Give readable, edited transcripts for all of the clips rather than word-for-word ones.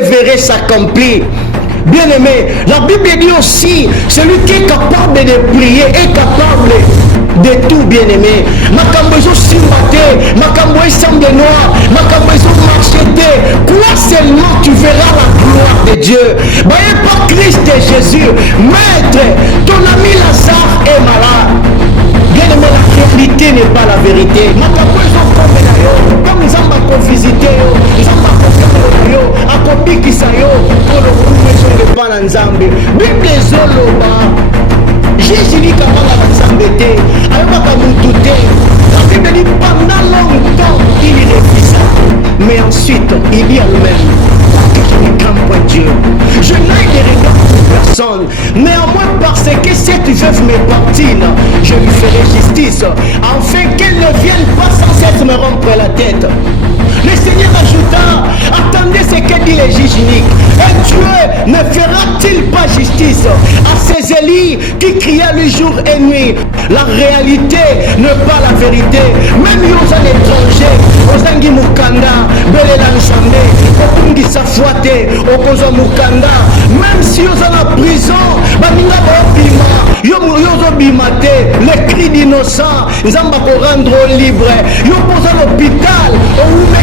verrai s'accomplir. Bien aimé, la Bible dit aussi, celui qui est capable de prier est capable de tout, bien aimé. Makambozo simbate, makambozo semble noir, makambozo marchete. Quoi seulement tu verras la gloire de Dieu. Voyez pas Christ et Jésus, maître, ton ami Lazare est malade. Bien aimé, la réalité n'est pas la vérité. Makambozo comme nous avons visité, nous avons akobikisa yo pour le coup pas na nzambe bible ezoloba Jésus dit kamanga na nzambe te ayobaka mutu te. La Bible dit pendant longtemps il refusa, mais ensuite il dit à lui-même que je ne crains point Dieu, je n'ai de regard pour personne, néanmoins parce que cette veuve me partine je lui ferai justice afin qu'elle ne vienne pas sans cesse me rompre la tête. Le Seigneur ajouta, attendez ce que dit le juge unique. Et Dieu ne fera-t-il pas justice à ces Élis qui criaient le jour et nuit? La réalité n'est pas la vérité. Même aux étrangers, aux Angi Mukanda, Belela Nsambe, Okungi Safouate, Okozo Mukanda, même si aux en prison, Baminga Bobima, Yozo Bimate, les cris d'innocents, Zamba ko rendre libre, Yo pose à l'hôpital,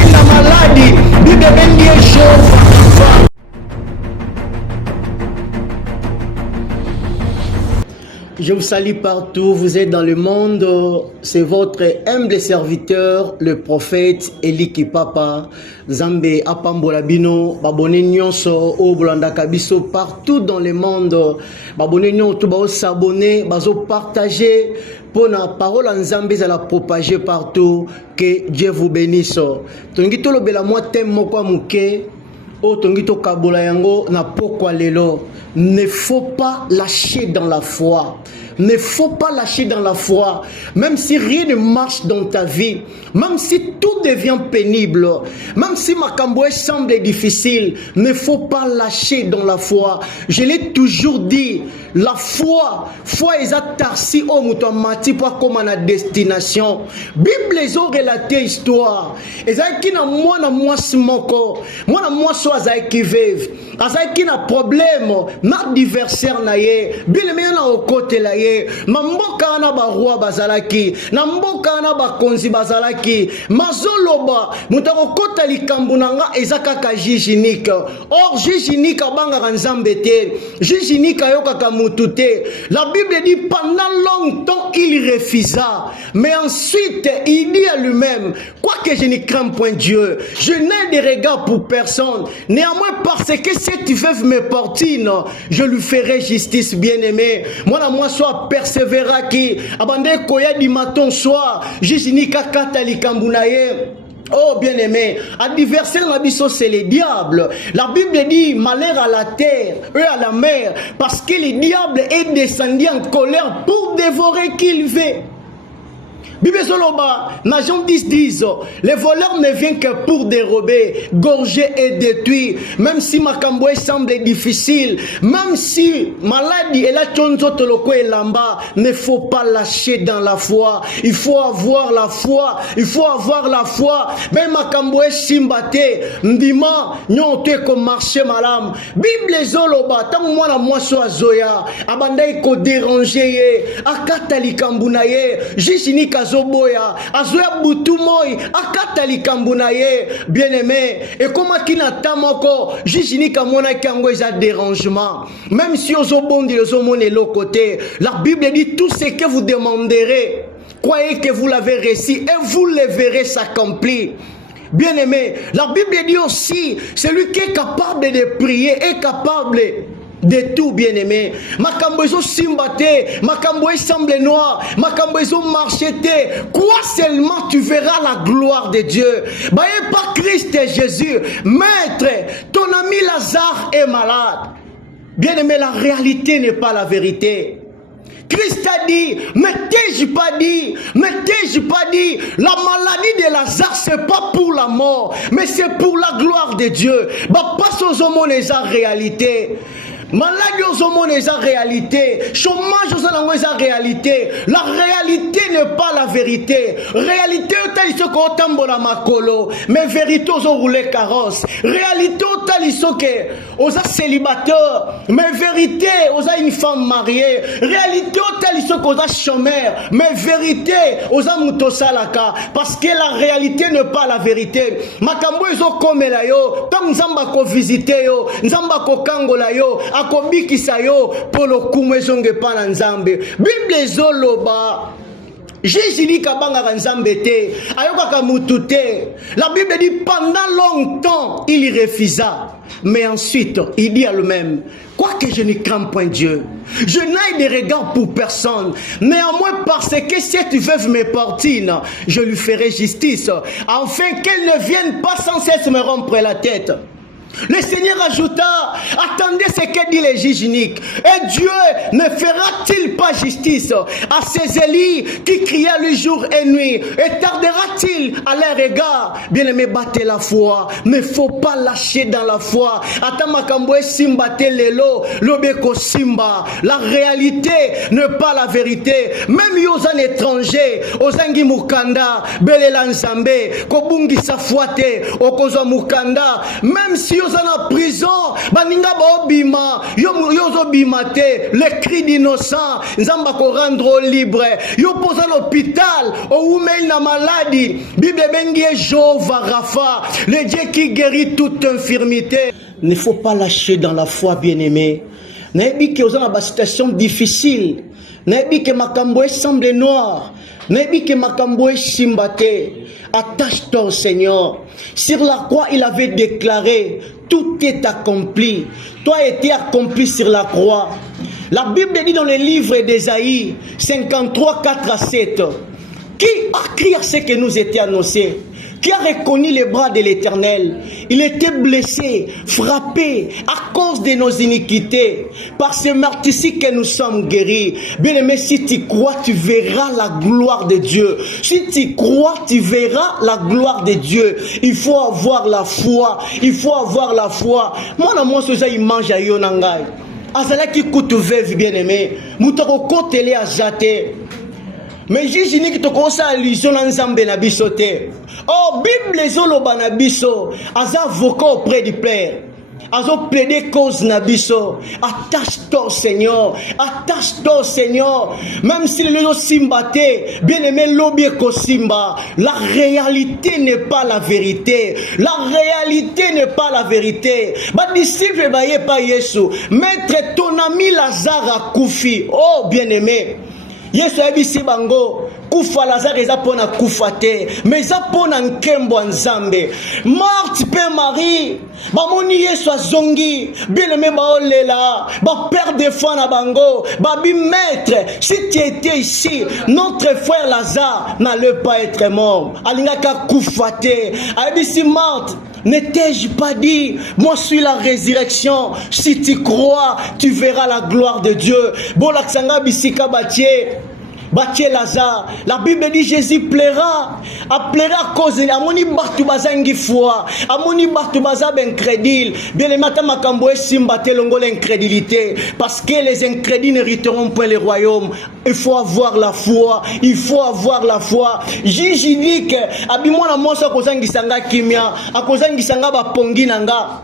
la maladie, du devenir chauve. Je vous salue partout, vous êtes dans le monde, c'est votre humble serviteur, le prophète Eli Kipapa, Zambé Apambola Bino, Babone Nyonso, Obolanda Kabiso, partout dans le monde, Babone Nyonso, Bao s'abonner, Bazo partager, pour la parole en Zambé, à la propager partout, que Dieu vous bénisse. Tongito lo bela moi tem moko muke, o tongito kabola yango na pokwa lelo. Ne faut pas lâcher dans la foi. Ne faut pas lâcher dans la foi. Même si rien ne marche dans ta vie, même si tout devient pénible, même si Makamboué semble difficile, ne faut pas lâcher dans la foi. Je l'ai toujours dit, la foi est à tarsi au moutamati pour comme à destination. Bible les ont relaté histoire. Et ça qui n'a moi smoko, moi soit ça qui vive. Ça qui n'a problème, n'a adversaire na ye. Bien mais na au côté la ye. Mamboka na ba roi bazalaki, na mboka na ba konzi bazalaki. Mazoloba, mutako kota likambunanga ezaka ka jijinique. Or jijinique abanga kanzambete. Jijinique ayoka ka mutute. La Bible dit pendant longtemps il refusa, mais ensuite il dit à lui-même, quoique je ne crains point Dieu, je n'ai de regard pour personne, néanmoins parce que cette veuve me portine, je lui ferai justice, bien-aimé. Moi soit persévéra qui abandé koya di matin soir, jijinika kata likambunaye. Oh bien-aimé, adversaire l'abisso c'est le diable. La Bible dit malheur à la terre et à la mer, parce que le diable est descendu en colère pour dévorer qui il veut. Bible Zoloba, dans Jean 10, les voleurs ne viennent que pour dérober, gorger et détruire. Même si Makamboué semble difficile, même si maladie et la tchonzo toloko et lamba, ne faut pas lâcher dans la foi. Il faut avoir la foi. Il faut avoir la foi. Même Makamboué simbate, ndima, nyonte ko marché malam. Bible Zoloba, tant moi soit zoya, abandai ko déranger, akatali kambunaye, jishini Zoboya, azoya butumoy, akatali kambunaye, bien-aimé, et comment qu'il a tamoko, jijini kamona kango za dérangement. Même si ozobondi ozomone l'autre côté, la Bible dit tout ce que vous demanderez, croyez que vous l'avez reçu et vous le verrez s'accomplir. Bien-aimé, la Bible dit aussi, celui qui est capable de prier est capable de tout, bien-aimé. Makambozo simbate, makambozo semble noir, makambozo marchete. Quoi seulement tu verras la gloire de Dieu. Voyez pas Christ et Jésus, maître, ton ami Lazare est malade. Bien-aimé, la réalité n'est pas la vérité. Christ a dit, mais t'ai-je pas dit, la maladie de Lazare, c'est pas pour la mort, mais c'est pour la gloire de Dieu. Bah, pas aux hommes, les réalité. Maladie aux hommes est la réalité. Chômage aux hommes est la réalité. La réalité n'est pas la vérité. Réalité est ce qu'on tambo la makolo. Mais vérité aux roulé carrosse. Réalité est ce que aux célibataires. Mais vérité aux une femme mariée. Réalité est ce qu'on a chômeur. Mais vérité aux mutosalaka. Parce que la réalité n'est pas la vérité. Makambo ezo komela yo. Tam nzamba ko visiter yo. Nzamba ko kangola yo. Akobikisa yo polo kumezonge pa na nzambe. Bible ezoloba Jésus dit kabanga nzambe te ayokaka mutu te. La Bible dit pendant longtemps il y refusa, mais ensuite il dit à lui-même, quoique je ne crains point Dieu, je n'ai de regard pour personne, néanmoins parce que cette veuve me portine, je lui ferai justice, afin qu'elle ne vienne pas sans cesse me rompre la tête. Le Seigneur ajouta, attendez ce que dit le juge unique. Et Dieu ne fera-t-il pas justice à ces élus qui criaient le jour et nuit? Et tardera-t-il à leur égard? Bien-aimé, battez la foi, mais il ne faut pas lâcher dans la foi. Atamakamboe simba telelo, lobeko simba. La réalité n'est pas la vérité. Même yozan étranger, ozangi mukanda, belela nzambe, kobungi safuate, okozo mukanda, même si en prison, baninga ba obima, yozo bimate, le cri d'innocent, nzamba ko rendre libre, yo pose à l'hôpital, au oumeil na maladie, Bible bengi Jéhovah Rapha, le Dieu qui guérit toute infirmité. Il ne faut pas lâcher dans la foi, bien-aimé. Naebi que dans une situation difficile, naebi que makambo semble noir, naebi que makambo simbate. Attache-toi au Seigneur. Sur la croix, il avait déclaré, tout est accompli. Toi a été accompli sur la croix. La Bible dit dans le livre d'Ésaïe 53, 4 à 7, qui a crié à ce que nous était annoncé? Qui a reconnu les bras de l'Éternel? Il était blessé, frappé à cause de nos iniquités. Par ce meurtre-ci que nous sommes guéris. Bien-aimé, si tu crois, tu verras la gloire de Dieu. Si tu crois, tu verras la gloire de Dieu. Il faut avoir la foi. Il faut avoir la foi. Moi, il mange à Yonangai. Azala qui coûte veuve, bien-aimé. Moutako kotele a jate. Mais Jésus qui te conseille à l'illusion ensemble na biso te. Oh, Bible ezoloba na biso, aza avocat auprès du Père. Azo plaider cause na biso. Attache-toi au Seigneur. Attache-toi au Seigneur. Même si le lo simba te, bien aimé lobi ko simba. La réalité n'est pas la vérité. La réalité n'est pas la vérité. Ba disciple ba ye pa Yesu. Maître, ton ami Lazare a koufi. Oh, bien aimé. Yesu abisi bango kufa Lazare eza pona kufa te mais eza pona nkembo nzambe. Marthe pe Marie bamoni Yesu azongi bien-aimé baolela ba père de foi na bango babi maître, si tu étais ici notre frère Lazare n'allait pas être mort. Alingaka kufa te. Abisi Marthe, ne t'ai-je pas dit, moi je suis la résurrection, si tu crois, tu verras la gloire de Dieu. Bolaksanga bisika Batie Lazare. La Bible dit Jésus plaira. A plaira à cause de amoni batu bazangi foi. Amoni batu bazab incrédule. Bien les matins makambo simbate longo l'incrédulité. Parce que les incrédules n'hériteront point le royaume. Il faut avoir la foi. Il faut avoir la foi. Jésus dit que abimona mosa kozangi sanga kimia. Akozangi sanga bapongi nanga.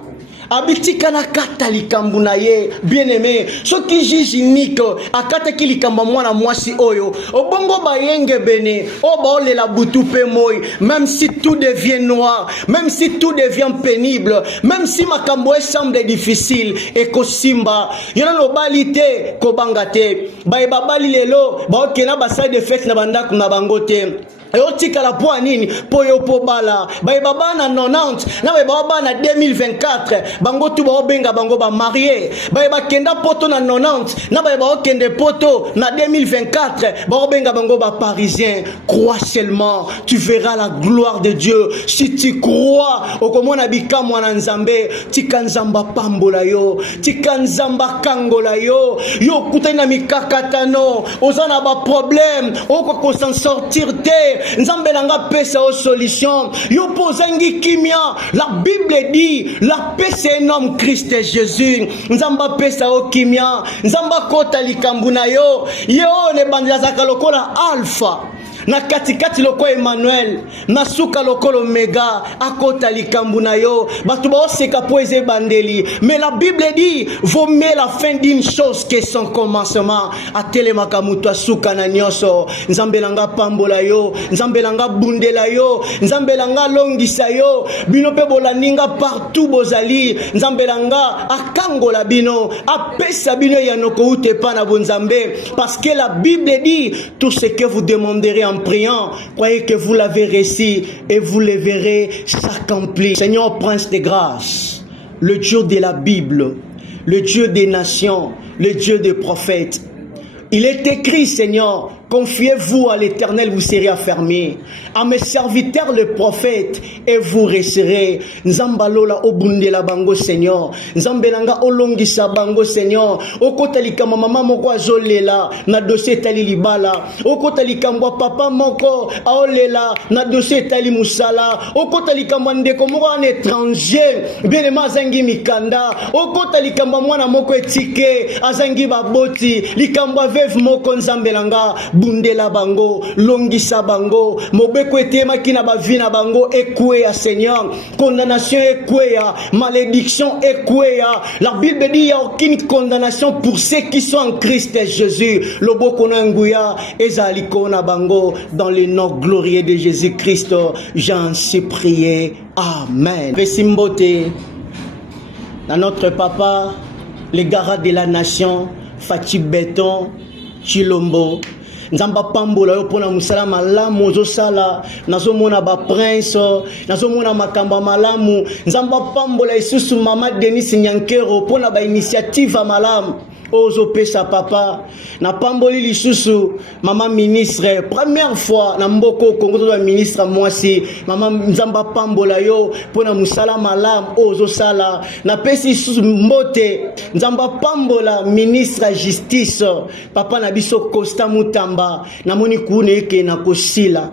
Abitika na kata likambu na ye, bien aimé. Ce qui juge unique, akata ki likamba mwana mwasi oyo. Obongo ba yenge bene, oba ole la butu pe moi. Même si tout devient noir, même si tout devient pénible, même si makambo semble difficile, et ko simba. Yana no balite, ko bangate. Ba e babali lelo, ba okena ba side effect na bandaku na bangote. Eotika la poa nini poyo pobala ba baba na 90 na ba baba na 2024 bango tu ba benga bango ba marié ba kenda poto na 90 na ba kende poto na 2024 ba benga bango ba parisien. Crois seulement, tu verras la gloire de Dieu. Si tu crois okomona bikamwa na nzambe, tikanzamba pambola yo, tikanzamba kangola yo, yo kutana mikakatano ozana ba problème oko ko s'en sortir te. nzambe nanga pesa o solution yo pozangi kimia. La Bible dit la paix c'est un homme Christ Jésus. Nzamba pesa o kimia, nzamba kota likambu na yo ne bandela zaka lokola alpha na katikati loko Emmanuel na suka lokolo omega akota likambu na yo batu ba oseka po eze bandeli. Mais la Bible dit vaut mieux la fin d'une chose que son commencement. Atelemaka mutu asuka na nyonso. Nzambe langa pambola yo, nzambe langa bundela yo, nzambe langa longisa yo bino pe bolaninga partout bozali. Nzambe langa akangola bino apesa bino ya noko ute pa na bonzambe, parce que la Bible dit tout ce que vous demanderez en priant, croyez que vous l'avez reçu et vous le verrez s'accomplir. Seigneur Prince de grâce, le Dieu de la Bible, le Dieu des nations, le Dieu des prophètes, il est écrit, Seigneur, confiez-vous à l'Éternel, vous serez affermis. À mes serviteurs, le prophète, et vous resterez. Nzambalola obundela bango, Seigneur. Nzambelanga olongisa bango, Seigneur. Okotalika mama moko azolela na dossier tali libala. Okotalika mwa papa moko aolela na dossier tali musala. Okotalika mwandeko moko en étranger bien azangi mikanda. Okotalika mwana moko etike azangi baboti. Likambwa veuve moko nzambelanga bundela bango, longisa bango, mobeko etema kina bavina bango ekweya Seigneur, condamnation ekweya, malédiction ekweya. La Bible dit il n'y a aucune condamnation pour ceux qui sont en Christ Jésus. Loboko na nguya ezaliko na bango dans le nom glorieux de Jésus-Christ. J'en suis prié. Amen. Vesimbote na notre papa, le gara de la nation, Fati Beton Chilombo. Nzamba pambola yo pona musala malamu ozosala nazomona ba prince nazomona makamba malamu. Nzamba pambola isusu mama Denis Nyankero pona ba initiative malamu ozo pesa papa na pamboli lisusu mama ministre première fois na mboko Kongo to ministre mwasi mama nzamba pambola yo pona musala malamu ozo sala na pesi lisusu mbote nzamba pambola ministre justice papa na biso Costa Mutamba na moni kune ke na kosila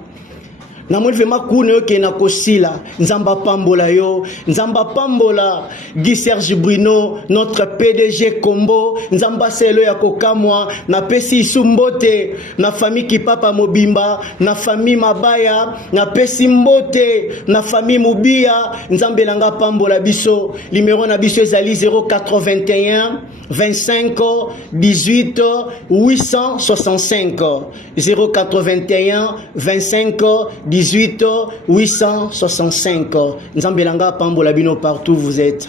na moni vema kune ke na kosila. Nzamba pambola yo, nzamba pambola Guy Serge Bruno notre PDG Kombo, nzamba selo ya kokamwa na pesi isumbote na famille Kipapa Mobimba na famille Mabaya na pesi mbote na famille Mubia. Nzambe langa pambola biso numéro na biso ezali 081 25 18 865 081 25 18 865. Nzambe langa pambola bino partout vous êtes.